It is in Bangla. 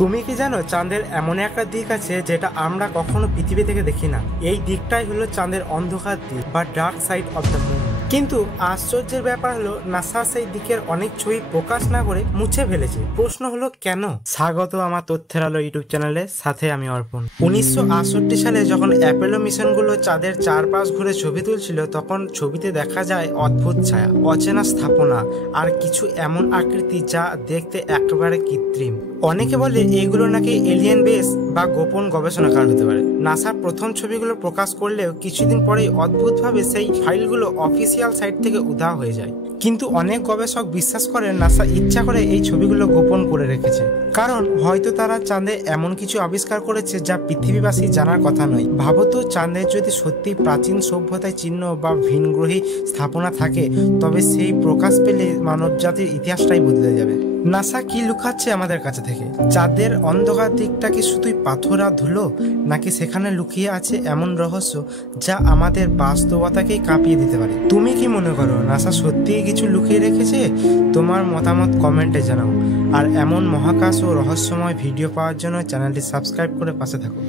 তুমি কি জানো চাঁদের এমন একটা দিক আছে যেটা আমরা কখনো পৃথিবী থেকে দেখি না। এই দিকটাই হলো চাঁদের অন্ধকার দিক বা dark side of the moon. কিন্তু আশ্চর্যের ব্যাপার হলো নাসা সেই দিকের অনেক ছবি প্রকাশ না করে মুছে ফেলেছে। প্রশ্ন হলো কেন? স্বাগত আমার তথ্যের আলো ইউটিউব চ্যানেলে, সাথে আমি অর্পণ। 1968 সালে যখন অ্যাপোলো মিশনগুলো চাঁদের চারপাশ ঘুরে ছবি তুলছিল, তখন ছবিতে দেখা যায় অদ্ভুত ছায়া, অচেনা স্থাপনা আর কিছু এমন আকৃতি যা দেখতে একেবারে কৃত্রিম। অনেকে বলে এইগুলো নাকি এলিয়েন বেস বা গোপন গবেষণাগার হতে পারে। নাসার প্রথম ছবিগুলো প্রকাশ করলেও কিছুদিন পরেই অদ্ভুতভাবে সেই ফাইলগুলো অফিসিয়াল সাইট থেকে উধাও হয়ে যায়। কিন্তু অনেক গবেষক বিশ্বাস করেন নাসা ইচ্ছা করে এই ছবিগুলো গোপন করে রেখেছে, কারণ হয়তো তারা চাঁদে এমন কিছু আবিষ্কার করেছে যা পৃথিবীবাসী জানার কথা নয়। ভাবতো চাঁদে যদি সত্যি প্রাচীন সভ্যতায় চিহ্ন বা ভিনগ্রহী স্থাপনা থাকে, তবে সেই প্রকাশ পেলে মানবজাতির ইতিহাসটাই বদলে যাবে। নাসা কি লুকাচ্ছে আমাদের কাছে থেকে? চাঁদের অন্ধকার দিকটা কি শুধুই পাথর আর ধুলো, নাকি সেখানে লুকিয়ে আছে এমন রহস্য যা আমাদের বাস্তবতাকেই কাঁপিয়ে দিতে পারে? তুমি কি মনে করো নাসা সত্যিই কিছু লুকিয়ে রেখেছে? তোমার মতামত কমেন্টে জানাও। আর এমন মহাকাশ ও রহস্যময় ভিডিও পাওয়ার জন্য চ্যানেলটি সাবস্ক্রাইব করে পাশে থাকো।